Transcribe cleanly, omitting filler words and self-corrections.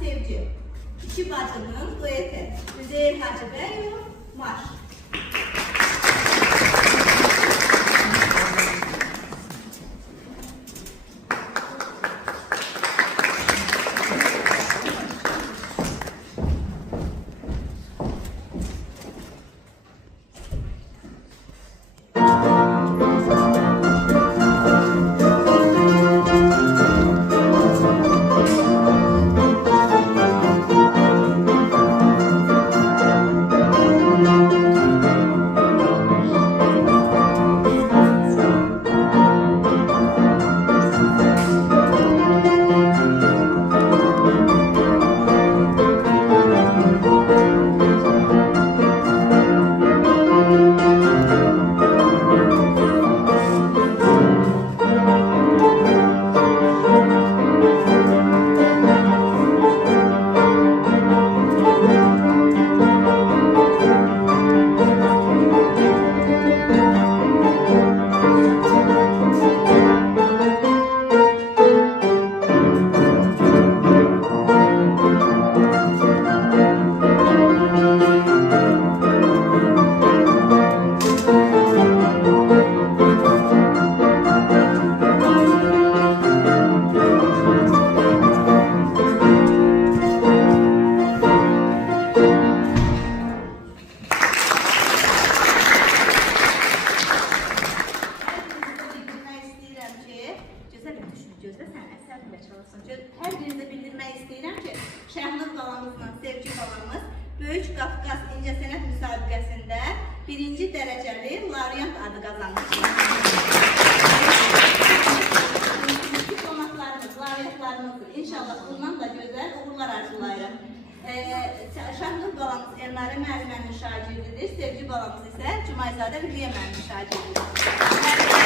Sevgi. İki bacının dueti. Üzeyir Hacıbəyov, marş. Hər birinizə bildirmək istəyirəm ki, Şəhnur balamızla Sevgi balamız Böyük Qafqaz İncəsənət müsabiqəsində 1-ci dərəcəli laureat adı qazanmışlar. Diplomatlarımız, laureatlarımızdır. İnşallah bundan da gözəl uğurlar arzulayırım. Şəhnur balamız Elnarə müəllimənin şagirdidir, Sevgi balamız isə Cümayzadə Hülya müəllimin şagirdidir.